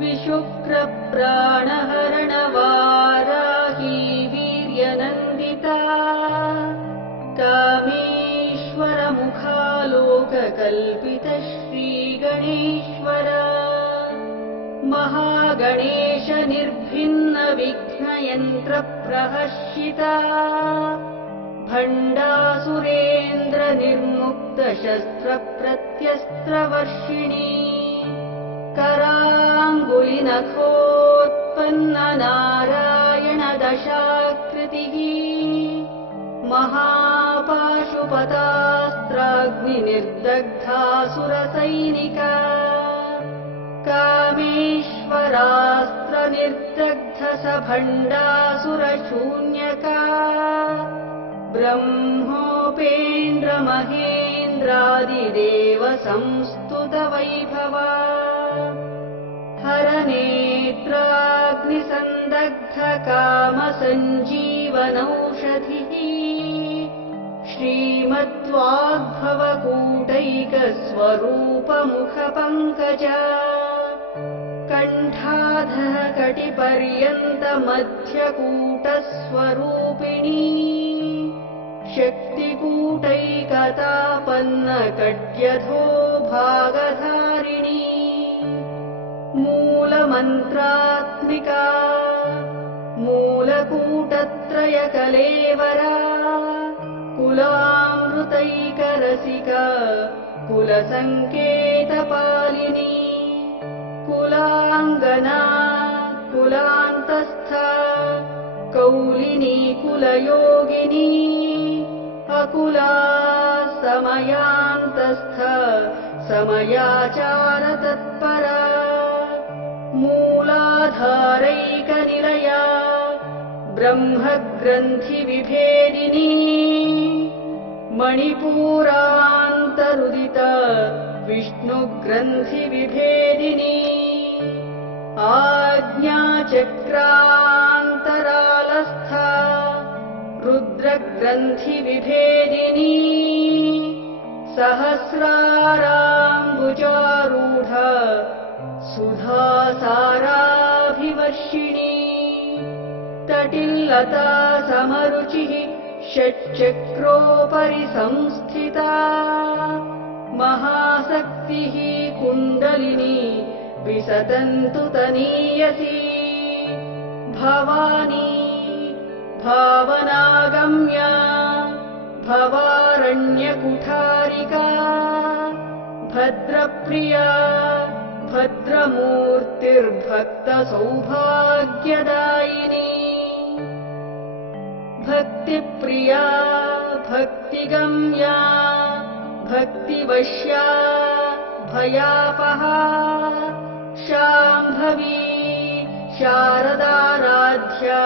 विशुक्रप्राणहरणवाराही वीर्यनन्दिता कामेश्वरमुखालोककल्पितश्रीगणेश्वर महागणेश निर्भिन्नविघ्नयन्त्रप्रहर्षिता भण्डासुरेन्द्र निर्मुक्तशस्त्रप्रत्यस्त्रवर्षिणी कराङ्गुलिनखोत्पन्ननारायणदशाकृतिः महापाशुपतास्त्राग्निनिर्दग्धासुरसैनिका कामेश्वरास्त्रनिर्दग्धसभण्डासुरशून्यका ब्रह्मोपेन्द्रमहेन्द्रादिदेव संस्तुतवैभवा हरनेत्राग्निसन्दग्धकामसञ्जीवनौषधिः श्रीमद्वाग्भवकूटैकस्वरूपमुखपङ्कज कण्ठाधः कटिपर्यन्तमध्यकूटस्वरूपिणी शक्तिकूटैकतापन्नकट्यधो भागधारिणी मूलमन्त्रात्मिका मूलकूटत्रयकलेवरा कुलामृतैकरसिका कुलसङ्केतपालिनी कुलाङ्गना कुलान्तस्था कौलिनी कुलयोगिनी अकुला समयान्तस्थ समयाचारतत्परा मूलाधारैकनिलया ब्रह्मग्रन्थिविभेदिनी मणिपूरान्तरुदिता विष्णुग्रन्थिविभेदिनी आज्ञाचक्रान्तरालस्था रुद्रग्रन्थिविभेदिनी सहस्राराम्बुजारूढा सुधासाराभिवर्षिणी तटिल्लता समरुचिः षट्चक्रोपरि संस्थिता महाशक्तिः कुण्डलिनी विसतन्तु तनीयसी भवानी भावनागम्या भवारण्यकुठारिका भद्रप्रिया भद्रमूर्तिर्भक्तसौभाग्यदायिनी भक्तिप्रिया भक्तिगम्या भक्तिवश्या भयापहा शाम्भवी शारदाराध्या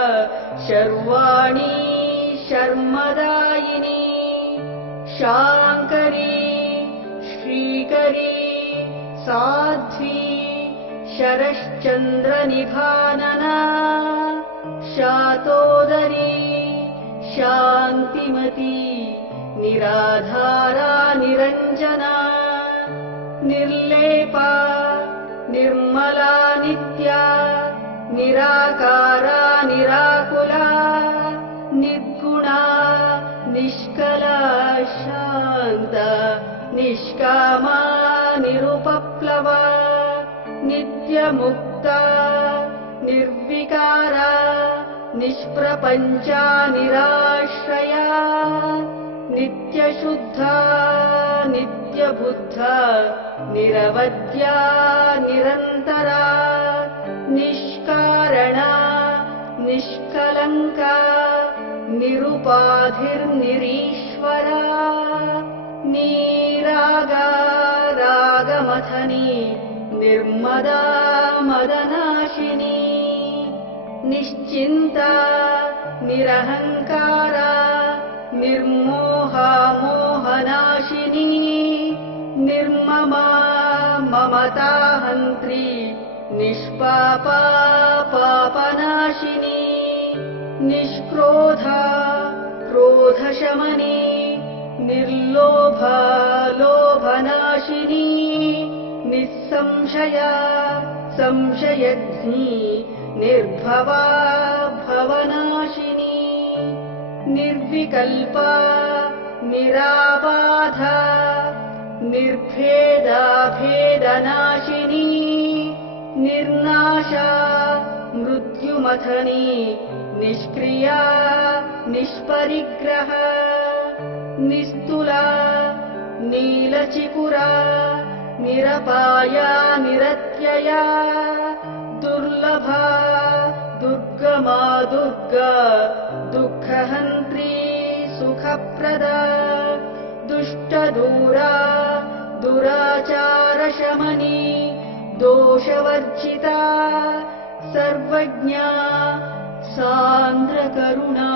शर्वाणी शर्मदायिनी शाङ्करी श्रीकरी साध्वी शरश्चन्द्रनिभानना शातोदरी शान्तिमती निराधारा निरञ्जना निर्लेपा निर्मला नित्या निराकारा निराकुला निर्गुणा निष्कला शान्ता निष्कामा निरुपप्लवा नित्यमुक्ता निर्विकारा निष्प्रपञ्चा निराश्रया नित्यशुद्धा नित्यबुद्धा निरवद्या निरन्तरा निष्कारणा निष्कलङ्का निरुपाधिर्निरीश्वरा नीरागा रागमथनी निर्मदा मदनाशिनी निश्चिन्ता निरहङ्कारा निर्मोहा मोहनाशिनी निर्ममा ममताहन्त्री निष्पापा पापनाशिनी निष्क्रोधा क्रोधशमनी निर्लोभा लोभनाशिनी निस्संशया संशयघ्नी निर्भवा भवनाशिनी निर्विकल्पा निराबाधा निर्भेदा भेदनाशिनी निर्नाशा मृत्युमथनी निष्क्रिया निष्परिग्रह निस्तुला नीलचिकुरा निरपाया निरत्यया दुर्लभा दुर्गमा दुर्गा दुःखहन्त्री सुखप्रदा दुष्टदूरा दुराचारशमनी दोषवर्जिता सर्वज्ञा सान्द्रकरुणा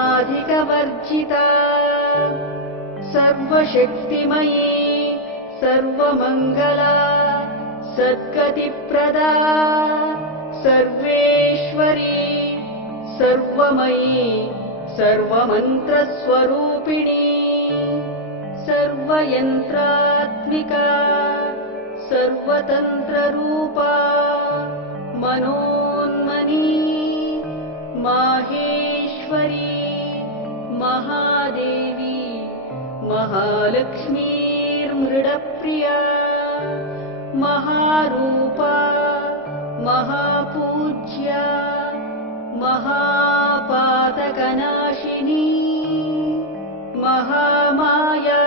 समानाधिकवर्जिता सर्वशक्तिमयी सर्वमङ्गला सद्गतिप्रदा सर्वेश्वरी सर्वमयी सर्वमन्त्रस्वरूपिणी सर्वयन्त्रात्मिका सर्वतन्त्ररूपा मनोन्मनी माहेश्वरी महादेवी महालक्ष्मीर्मृडप्रिया महारूपा महापूज्या महापातकनाशिनी महामाया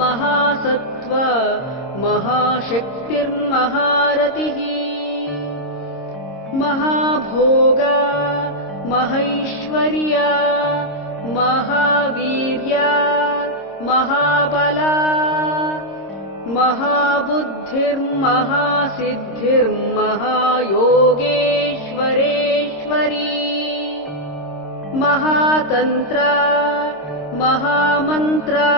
महासत्त्व महाशक्तिर्महारतिः महाभोगा महैश्वर्या महावीर्या महाबला महाबुद्धिर्महासिद्धिर्महायोगेश्वरेश्वरी महातन्त्रा महामन्त्रा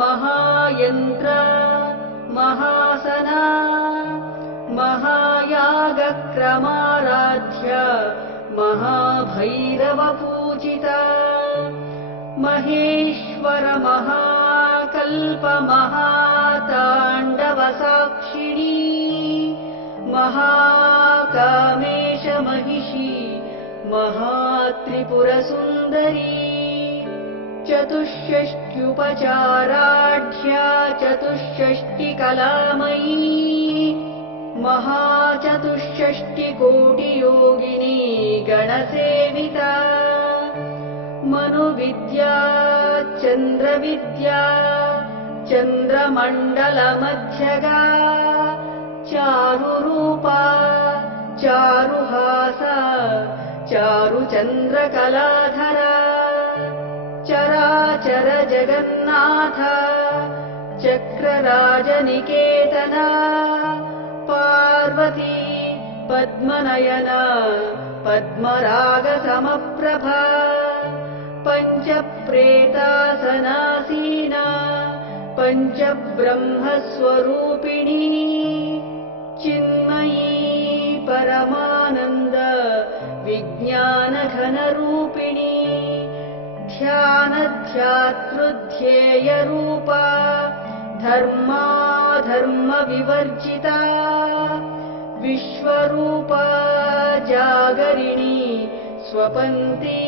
महायन्त्रा महासना महायागक्रमाराध्या महाभैरवपूजिता महेश्वर महाकल्प महाताण्डवसाक्षिणी महाकामेश महिषी महात्रिपुरसुन्दरी चतुष्षष्ट्युपचाराढ्या चतुष्षष्टिकलामयी महाचतुष्षष्टिकोटियोगिनी गणसेविता मनुविद्या चन्द्रविद्या चन्द्रमण्डलमध्यगा चारुरूपा चारुहासा चारुचन्द्रकलाधरा चराचर जगन्नाथ चक्रराजनिकेतना पार्वती पद्मनयना पद्मरागसमप्रभा पञ्चप्रेतासनासीना पञ्चब्रह्मस्वरूपिणी चिन्मयी परमानन्द विज्ञानघनरूपिणी ध्यानध्यातृध्येयरूपा धर्माधर्मविवर्जिता विश्वरूपा जागरिणी स्वपन्ती